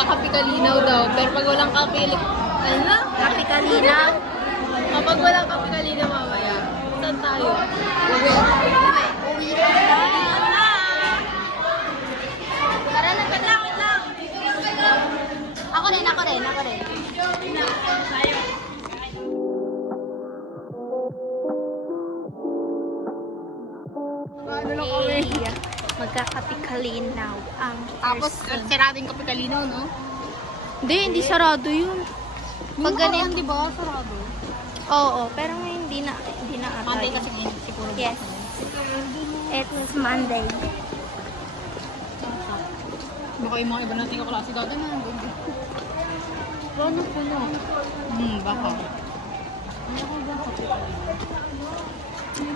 magkakape kalinaw daw. Pero pag walang kape, ano? Kape kalinaw. Kapag walang kape kalinaw mamaya, saan tayo? Uwi. Tara na, wait lang. Ako rin. Ano lang kami? Magkakape kalinaw ang Tapos, sarado yung kape kalinaw, no? Hindi sarado yun. Pag ganun, di ba? Sarado. oo, pero ngayon hindi na ata Monday yun. kasi ngayon, siguro. Yes. It was Monday. Baka yung mga iba natin kaklase dati na. Ano puno? Baka.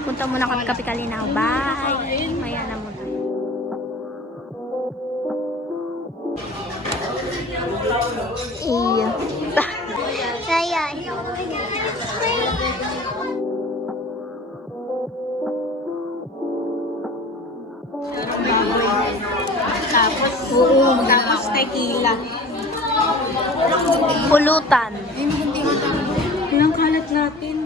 Punta muna kami kape kalinaw. Bye! Maya na muna. Iya. Saya. Tapos tequila. Pulutan. Ay, maganda yung ilang kalat natin.